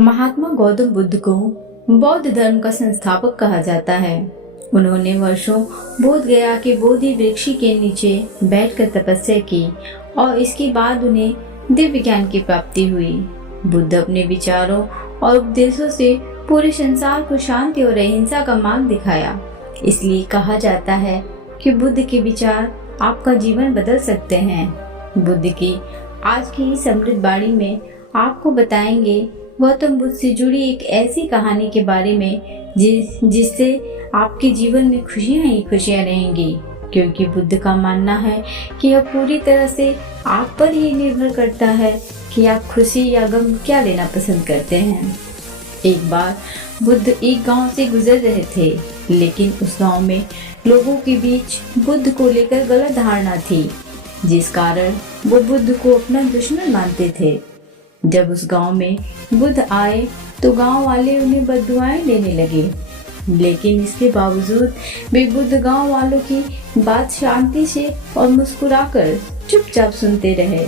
महात्मा गौतम बुद्ध को बौद्ध धर्म का संस्थापक कहा जाता है। उन्होंने वर्षों बोध गया के बोधि वृक्ष के नीचे बैठकर तपस्या की और इसके बाद उन्हें दिव्य ज्ञान की प्राप्ति हुई। बुद्ध अपने विचारों और उपदेशों से पूरे संसार को शांति और अहिंसा का मार्ग दिखाया। इसलिए कहा जाता है कि बुद्ध के विचार आपका जीवन बदल सकते हैं। बुद्ध की आज की इस अमृत वाणी में आपको बताएंगे गौतम बुद्ध से जुड़ी एक ऐसी कहानी के बारे में जिससे आपके जीवन में खुशियां ही खुशियां रहेंगी, क्योंकि बुद्ध का मानना है कि यह पूरी तरह से आप पर ही निर्भर करता है कि आप खुशी या गम क्या लेना पसंद करते हैं। एक बार बुद्ध एक गांव से गुजर रहे थे, लेकिन उस गांव में लोगों के बीच बुद्ध को लेकर गलत धारणा थी, जिस कारण वो बुद्ध को अपना दुश्मन मानते थे। जब उस गांव में बुद्ध आए तो गांव वाले उन्हें बद्दुआएं देने लगे, लेकिन इसके बावजूद वे बुद्ध गांव वालों की बात शांति से और मुस्कुराकर चुपचाप सुनते रहे।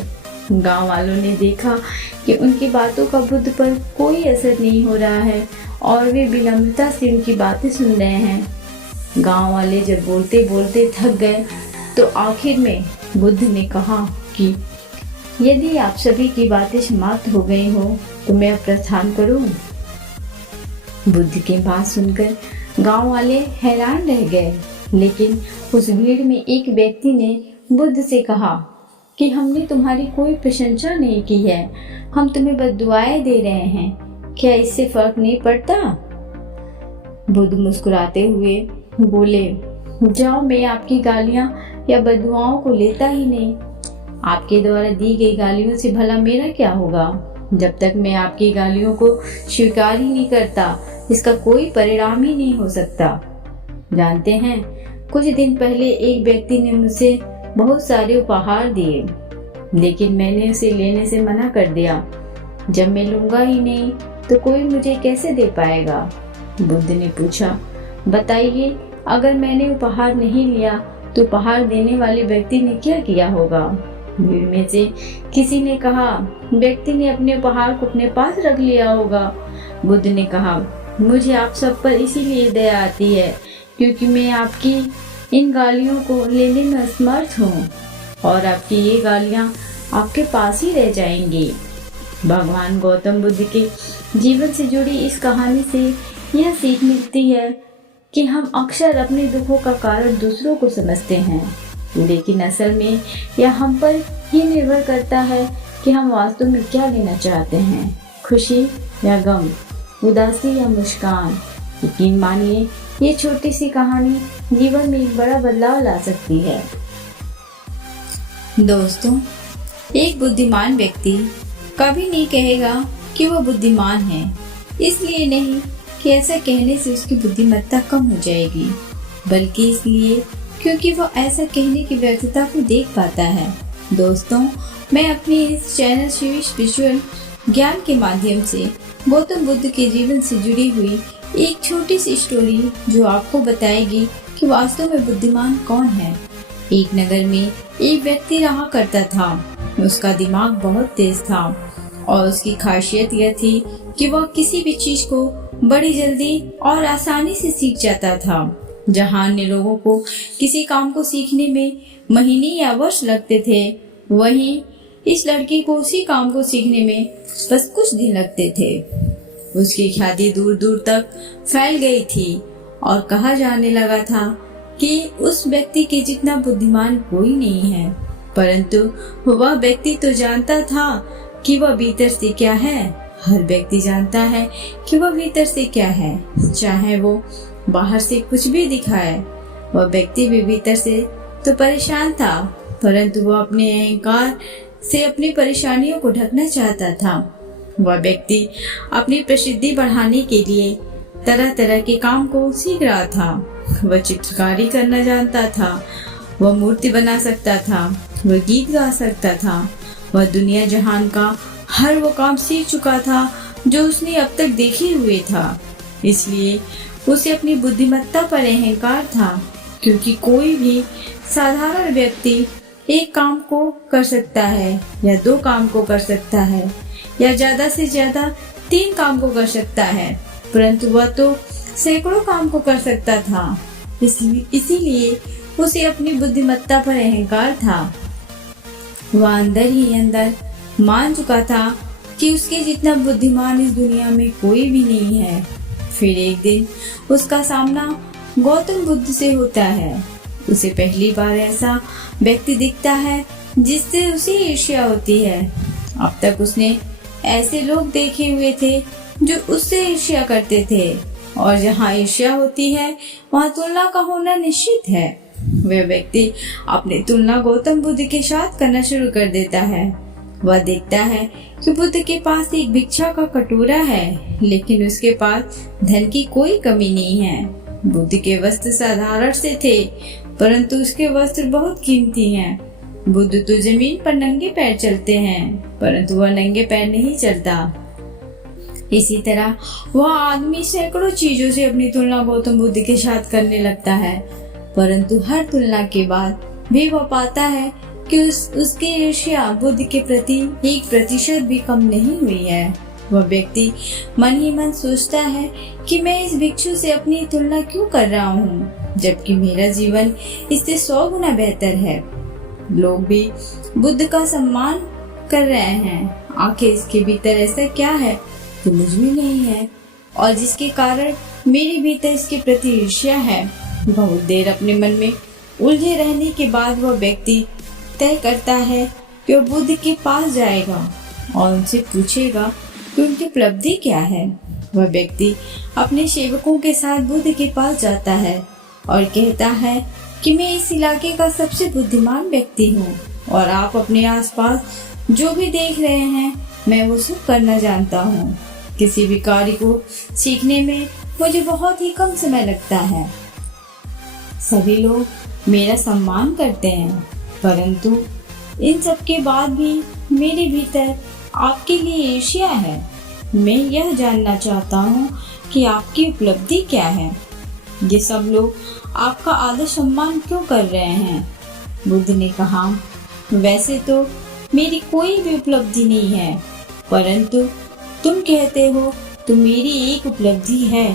गांव वालों ने देखा कि उनकी बातों का बुद्ध पर कोई असर नहीं हो रहा है और वे विनम्रता से उनकी बातें सुन रहे हैं। गांव वाले जब बोलते बोलते थक गए तो आखिर में बुद्ध ने कहा कि यदि आप सभी की बातें समाप्त हो गई हो तो मैं अब प्रस्थान करूं। बुद्ध की बात सुनकर गांव वाले हैरान रह गए, लेकिन उस भीड़ में एक व्यक्ति ने बुद्ध से कहा कि हमने तुम्हारी कोई प्रशंसा नहीं की है, हम तुम्हें बद्दुआएं दे रहे हैं, क्या इससे फर्क नहीं पड़ता? बुद्ध मुस्कुराते हुए बोले, जाओ, मैं आपकी गालियां या बद्दुआओं को लेता ही नहीं। आपके द्वारा दी गई गालियों से भला मेरा क्या होगा? जब तक मैं आपकी गालियों को स्वीकार ही नहीं करता, इसका कोई परिणाम ही नहीं हो सकता। जानते हैं, कुछ दिन पहले एक व्यक्ति ने मुझसे बहुत सारे उपहार दिए, लेकिन मैंने उसे लेने से मना कर दिया। जब मैं लूंगा ही नहीं तो कोई मुझे कैसे दे पाएगा? बुद्ध ने पूछा, बताइए, अगर मैंने उपहार नहीं लिया तो उपहार देने वाले व्यक्ति ने क्या किया होगा? भीड़ में से किसी ने कहा, व्यक्ति ने अपने उपहार को अपने पास रख लिया होगा। बुद्ध ने कहा, मुझे आप सब पर इसीलिए दया आती है क्योंकि मैं आपकी इन गालियों को लेने में असमर्थ हूँ और आपकी ये गालियाँ आपके पास ही रह जाएंगी। भगवान गौतम बुद्ध के जीवन से जुड़ी इस कहानी से यह सीख मिलती है कि हम अक्सर अपने दुखों का कारण दूसरों को समझते हैं, लेकिन असल में यह हम पर ही निर्भर करता है कि हम वास्तव में क्या लेना चाहते हैं, खुशी या गम, उदासी या मुस्कान। यकीन मानिए, ये छोटी सी कहानी जीवन में एक बड़ा बदलाव ला सकती है। दोस्तों, एक बुद्धिमान व्यक्ति कभी नहीं कहेगा कि वह बुद्धिमान है, इसलिए नहीं कि ऐसा कहने से उसकी बुद्धिमत्ता कम हो जाएगी, बल्कि इसलिए क्योंकि वह ऐसा कहने की व्यर्थता को देख पाता है। दोस्तों, मैं अपने इस चैनल शिवी स्पिरिचुअल ज्ञान के माध्यम से गौतम बुद्ध के जीवन से जुड़ी हुई एक छोटी सी स्टोरी जो आपको बताएगी कि वास्तव में बुद्धिमान कौन है। एक नगर में एक व्यक्ति रहा करता था। उसका दिमाग बहुत तेज था और उसकी खासियत यह थी कि वह किसी भी चीज को बड़ी जल्दी और आसानी से सीख जाता था। जहाँ अन्य लोगों को किसी काम को सीखने में महीने या वर्ष लगते थे, वहीं इस लड़के को उसी काम को सीखने में बस कुछ दिन लगते थे। उसकी ख्याति दूर दूर तक फैल गई थी और कहा जाने लगा था कि उस व्यक्ति के जितना बुद्धिमान कोई नहीं है, परंतु वह व्यक्ति तो जानता था कि वह भीतर से क्या है। हर व्यक्ति जानता है कि वह भीतर से क्या है, चाहे वो बाहर से कुछ भी दिखाए। वह व्यक्ति भी भीतर से तो परेशान था, परंतु वह अपने अहंकार से अपनी परेशानियों को ढकना चाहता था। वह व्यक्ति अपनी प्रसिद्धि बढ़ाने के लिए तरह तरह के काम को सीख रहा था। वह चित्रकारी करना जानता था, वह मूर्ति बना सकता था, वह गीत गा सकता था, वह दुनिया जहान का हर वो काम सीख चुका था जो उसने अब तक देखे हुए था। इसलिए उसे अपनी बुद्धिमत्ता पर अहंकार था, क्योंकि कोई भी साधारण व्यक्ति एक काम को कर सकता है या दो काम को कर सकता है या ज्यादा से ज्यादा 3 काम को कर सकता है, परंतु वह तो सैकड़ों काम को कर सकता था। इसीलिए उसे अपनी बुद्धिमत्ता पर अहंकार था। वह अंदर ही अंदर मान चुका था कि उसके जितना बुद्धिमान इस दुनिया में कोई भी नहीं है। फिर एक दिन उसका सामना गौतम बुद्ध से होता है। उसे पहली बार ऐसा व्यक्ति दिखता है जिससे उसे ईर्ष्या होती है। अब तक उसने ऐसे लोग देखे हुए थे जो उससे ईर्ष्या करते थे, और जहाँ ईर्ष्या होती है वहाँ तुलना का होना निश्चित है। वह व्यक्ति अपनी तुलना गौतम बुद्ध के साथ करना शुरू कर देता है। वह देखता है कि बुद्ध के पास एक भिक्षा का कटोरा है, लेकिन उसके पास धन की कोई कमी नहीं है। बुद्ध के वस्त्र साधारण से थे, परंतु उसके वस्त्र बहुत कीमती हैं। बुद्ध तो जमीन पर नंगे पैर चलते हैं, परंतु वह नंगे पैर नहीं चलता। इसी तरह वह आदमी सैकड़ों चीजों से अपनी तुलना गौतम बुद्ध के साथ करने लगता है, परंतु हर तुलना के बाद भी वह पाता है कि उसकी ईर्ष्या बुद्ध के प्रति 1% भी कम नहीं हुई है। वह व्यक्ति मन ही मन सोचता है कि मैं इस भिक्षु से अपनी तुलना क्यों कर रहा हूँ, जबकि मेरा जीवन इससे 100 गुना बेहतर है। लोग भी बुद्ध का सम्मान कर रहे हैं, आखिर इसके भीतर ऐसा क्या है जो मुझ में नहीं है, और जिसके कारण मेरे भीतर इसके प्रति ईर्ष्या है। बहुत देर अपने मन में उलझे रहने के बाद वह व्यक्ति तय करता है कि वह बुद्ध के पास जाएगा और उनसे पूछेगा कि उनकी उपलब्धि क्या है। वह व्यक्ति अपने सेवकों के साथ बुद्ध के पास जाता है और कहता है कि मैं इस इलाके का सबसे बुद्धिमान व्यक्ति हूँ, और आप अपने आसपास जो भी देख रहे हैं मैं वो सब करना जानता हूँ। किसी भी कार्य को सीखने में मुझे बहुत ही कम समय लगता है। सभी लोग मेरा सम्मान करते हैं, परंतु इन सब के बाद भी मेरे भीतर आपके लिए ईर्ष्या है। मैं यह जानना चाहता हूँ कि आपकी उपलब्धि क्या है। ये सब लोग आपका आदर सम्मान क्यों कर रहे हैं? बुद्ध ने कहा, वैसे तो मेरी कोई भी उपलब्धि नहीं है, परंतु तुम कहते हो तो मेरी एक उपलब्धि है।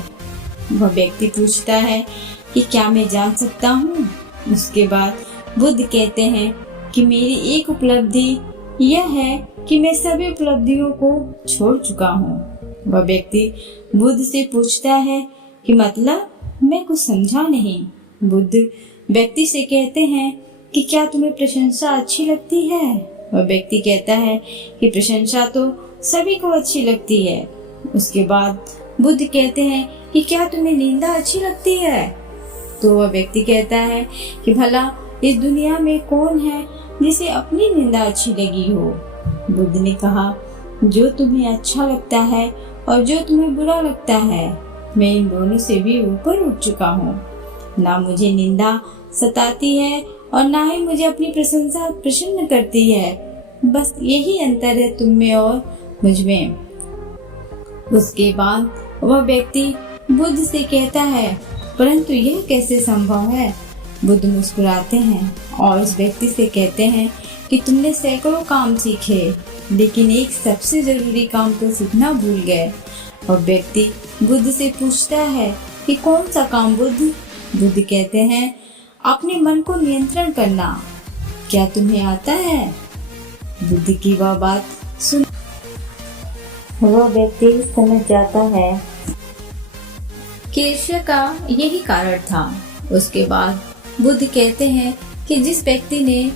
वह व्यक्ति पूछता है कि क्या मैं जान सकता हूँ? उसके बाद बुद्ध कहते हैं कि मेरी एक उपलब्धि यह है कि मैं सभी उपलब्धियों को छोड़ चुका हूँ। वह व्यक्ति बुद्ध से पूछता है कि मतलब? मैं कुछ समझा नहीं। बुद्ध व्यक्ति से कहते हैं कि क्या तुम्हें प्रशंसा अच्छी लगती है? वह व्यक्ति कहता है कि प्रशंसा तो सभी को अच्छी लगती है। उसके बाद बुद्ध कहते हैं कि क्या तुम्हें निंदा अच्छी लगती है? तो वह व्यक्ति कहता है कि भला इस दुनिया में कौन है जिसे अपनी निंदा अच्छी लगी हो? बुद्ध ने कहा, जो तुम्हें अच्छा लगता है और जो तुम्हें बुरा लगता है, मैं इन दोनों से भी ऊपर उठ चुका हूँ। ना मुझे निंदा सताती है और ना ही मुझे अपनी प्रशंसा प्रसन्न करती है। बस यही अंतर है तुम में और मुझ में। उसके बाद वह व्यक्ति बुद्ध से कहता है, परंतु यह कैसे संभव है? बुद्ध मुस्कुराते हैं और उस व्यक्ति से कहते हैं कि तुमने सैकड़ों काम सीखे, लेकिन एक सबसे जरूरी काम तो सीखना भूल गए। और व्यक्ति बुद्ध से पूछता है कि कौन सा काम बुद्ध? बुद्ध कहते हैं, अपने मन को नियंत्रण करना। क्या तुम्हें आता है? बुद्ध की वह बात सुन वह व्यक्ति समझ जाता है कि ईर्ष्या का यही कारण था। उसके बाद बुद्ध कहते हैं कि जिस व्यक्ति ने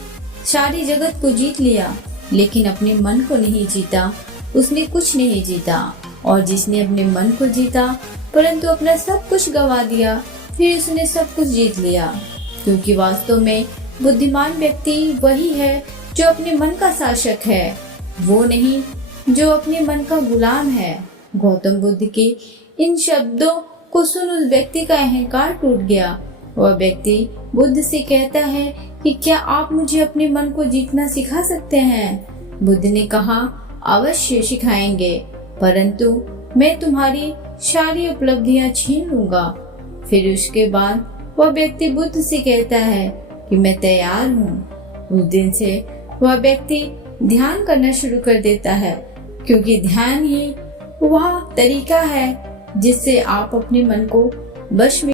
सारी जगत को जीत लिया लेकिन अपने मन को नहीं जीता, उसने कुछ नहीं जीता। और जिसने अपने मन को जीता परंतु अपना सब कुछ गवा दिया, फिर उसने सब कुछ जीत लिया। क्योंकि वास्तव में बुद्धिमान व्यक्ति वही है जो अपने मन का शासक है, वो नहीं जो अपने मन का गुलाम है। गौतम बुद्ध के इन शब्दों को सुन उस व्यक्ति का अहंकार टूट गया। वह व्यक्ति बुद्ध से कहता है कि क्या आप मुझे अपने मन को जीतना सिखा सकते हैं? बुद्ध ने कहा, अवश्य सिखाएंगे, परंतु मैं तुम्हारी सारी उपलब्धियां छीन लूंगा। फिर उसके बाद वह व्यक्ति बुद्ध से कहता है कि मैं तैयार हूँ। उस दिन से वह व्यक्ति ध्यान करना शुरू कर देता है, क्योंकि ध्यान ही वह तरीका है जिससे आप अपने मन को वश में